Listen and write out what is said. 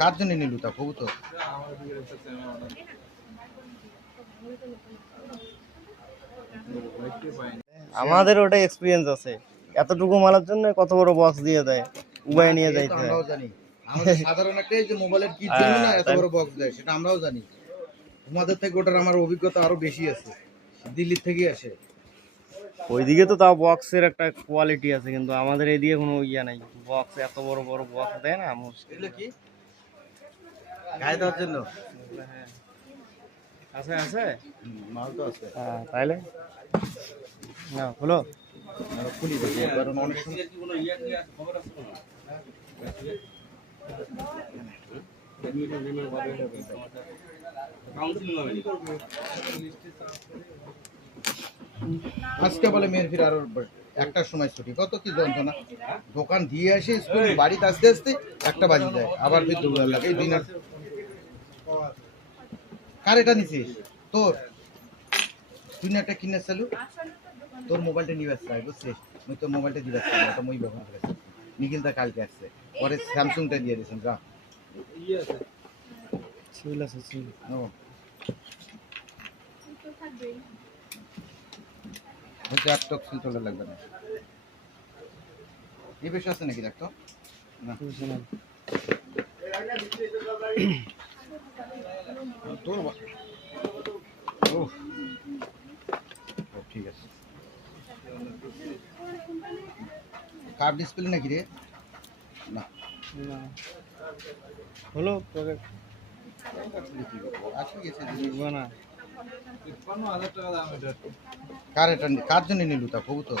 কার জন্য নিলু তা কবুতর? আমাদের ওটা এক্সপিরিয়েন্স আছে, এতটুকু মালার জন্য কত বড় বক্স দিয়ে দেয়, উবাই নিয়ে যাইতে হয়। আমরাও জানি, আমাদের সাধারণ একটা যে মোবাইলের কি জন্য না এত বড় বক্স দেয় সেটা আমরাও জানি। তোমাদের থেকে ওটার আমার অভিজ্ঞতা আরো বেশি আছে, দিল্লির থেকে আসে। ওইদিকে তো তাও বক্সের একটা কোয়ালিটি আছে, কিন্তু আমাদের এইদিকে কোনো ইয়া নাই, বক্স এত বড় বড় বক্স দেয় না মুশকিল। এগুলো কি গায়ে দেওয়ার জন্য? আছে আছে মাল তো আছে। হ্যাঁ তাইলে না হলো খুলি দেখি কারণ অনেক সময় আজকে বলে মেয়ের ফিরে আরো একটার সময় ছুটি, কত কি যন্ত্রণা। দোকান দিয়ে আসে স্কুল বাড়িতে আসতে আসতে একটা বাজি যায়, আবার ফির দৌড়ার লাগে এই দিনের। কার এটা নিছিস? তোর? তুই না একটা কিনে চালু, তোর মোবাইলটা নিয়ে আসতে হয় বুঝছিস, মুই তোর মোবাইলটা দিয়ে আসছি না, মই ব্যবহার করেছি। নিখিলটা কালকে আসছে, পরে স্যামসুংটা দিয়ে দিয়েছেন। যা ছিল আছে ছিল হচ্ছে এক টক সিল চলে লাগবে না। এই বেশ আছে নাকি দেখতো না তোর ও ঠিক আছে। কার ডিসপ্লে নাকি রে? না হলো না কার এটা কার জন্য নিলু তা কবুতর?